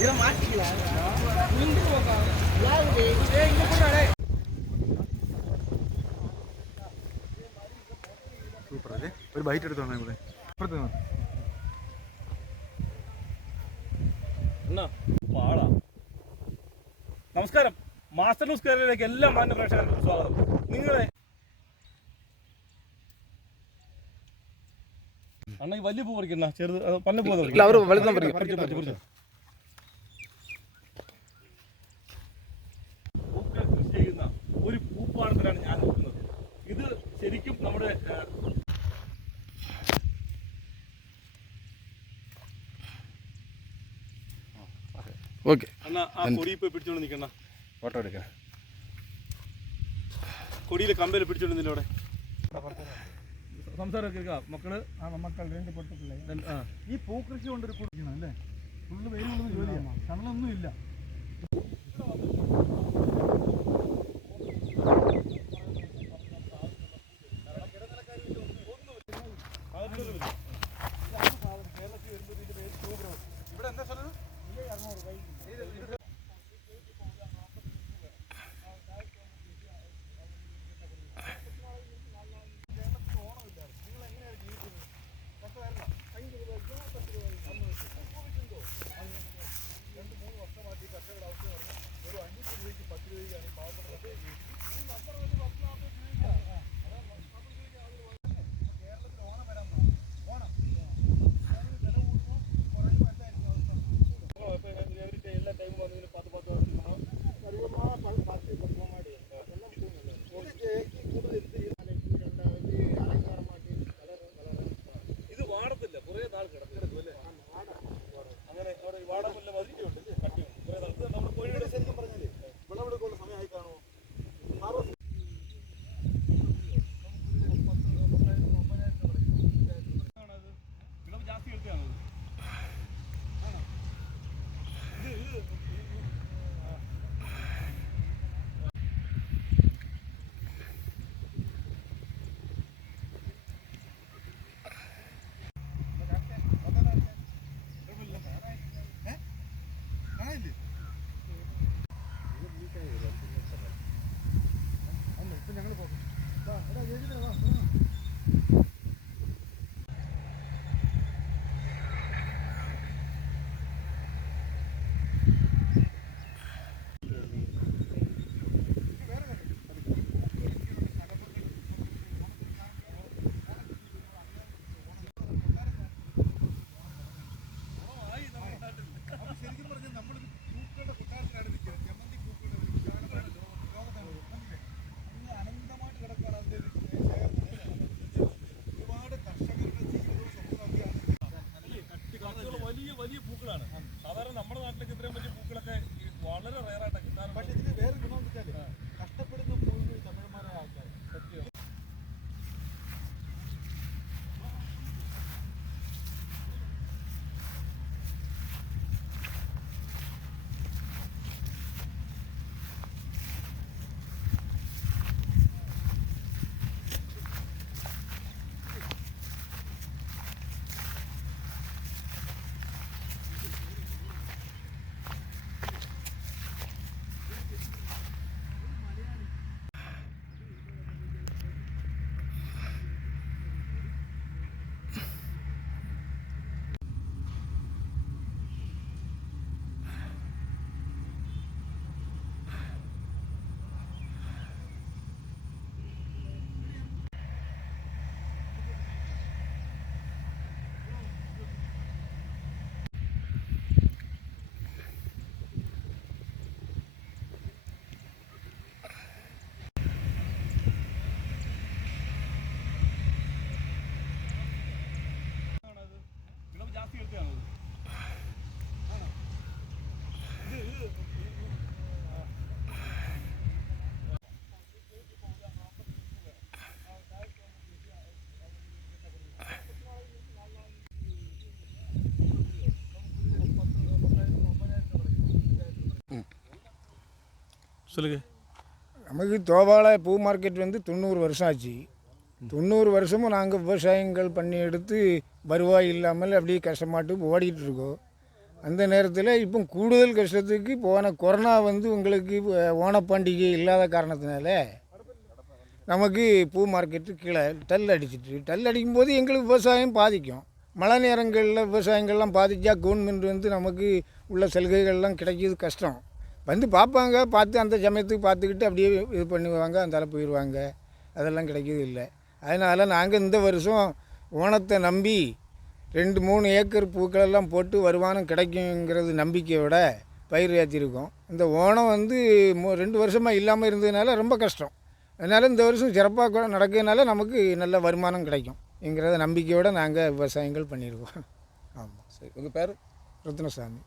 സൂപ്പർ അല്ലേ? ഒരു ബൈറ്റ് എടുത്തോണേ ഇവിടെ ഇപ്പുറത്ത് പാടാ. നമസ്കാരം, മാസ്റ്റർ ന്യൂസ് കേരളയിലേക്ക് എല്ലാ മാന്യ പ്രേക്ഷകർക്കും സ്വാഗതം. നിങ്ങളെ അണ്ണ ഈ വലിയ പൂ പറിക്കുന്ന ചെറുത് പന്ന പൂ കൃഷി ചെയ്യുന്ന ഒരു പൂപ്പാടത്തിലാണ് ഞാൻ നിൽക്കുന്നത്. ഇത് ശരിക്കും നമ്മുടെ ഓക്കെ അണ്ണ ആ കൊടി ഇപ്പോൾ പിടിച്ചോണ്ട് നിൽക്കണ ഫോട്ടോ എടുക്കാം. കൊടിയിലെ കമ്പയിൽ പിടിച്ചോണ്ട് നിന്നില്ല അവിടെ സംസാരമൊക്കെ കേൾക്കാം. മക്കള് മക്കൾ രണ്ട് പൊട്ടപ്പിള്ളേ ഈ പൂക്കൃഷി കൊണ്ടൊരു കുടിക്കണം അല്ലേ? ഫുള്ള് വെയിലൊന്നും ജോലിയാണ്, തണലൊന്നും ഇല്ല. ഇവിടെ എന്താ സ്ഥലം? വലിയ പൂക്കളാണ്. സാധാരണ നമ്മുടെ നാട്ടിലേക്ക് ഇത്രയും വലിയ പൂക്കളൊക്കെ വളരെ റയറായിട്ടാണ് കിട്ടാറുണ്ട്. പക്ഷെ ഇതിന് വേറെ ഗുണം വെച്ചാൽ കഷ്ടപ്പെടുന്ന പൂവ് തമിഴന്മാരായ ആൾക്കാർ. സത്യം. சொல்லுங்க. நமக்கு தோவாளை பூ மார்க்கெட் வந்து 90 வருஷம் ஆச்சு. 90 வருஷமும் நாங்கள் விவசாயங்கள் பண்ணி எடுத்து வருவாய் இல்லாமல் அப்படியே கஷ்டமாட்டு ஓடிட்டு இருக்கோம். அந்த நேரத்தில் இப்போ கூடுதல் கஷ்டத்துக்கு போன கொரோனா வந்து உங்களுக்கு ஓணப்பண்டிகை இல்லாத காரணத்தினால நமக்கு பூ மார்க்கெட்டு கீழே டல் அடிக்கும்போது எங்களுக்கு விவசாயம் பாதிக்கும். மழை நேரங்களில் விவசாயங்கள்லாம் பாதிச்சா கவர்மெண்ட் வந்து நமக்கு உள்ள சலுகைகள்லாம் கிடைக்கிது கஷ்டம். வந்து பார்ப்பாங்க, பார்த்து அந்த சமயத்துக்கு பார்த்துக்கிட்டு அப்படியே இது பண்ணுவாங்க, அந்தால போயிடுவாங்க. அதெல்லாம் கிடைக்கிது இல்லை. அதனால் நாங்கள் இந்த வருஷம் ஓணத்தை நம்பி 2-3 ஏக்கர் பூக்களெல்லாம் போட்டு வருமானம் கிடைக்குங்கிறது நம்பிக்கையோட பயிர் ஏற்றிருக்கோம். இந்த ஓணம் வந்து 2 வருஷமாக இல்லாமல் இருந்ததுனால ரொம்ப கஷ்டம். அதனால் இந்த வருஷம் சிறப்பாக நடக்கிறதுனால நமக்கு நல்ல வருமானம் கிடைக்கும்ங்கிறத நம்பிக்கையோடு நாங்கள் விவசாயங்கள் பண்ணியிருக்கோம். ஆமாம். சரி, உங்கள் பேர்? ரத்னசாமி.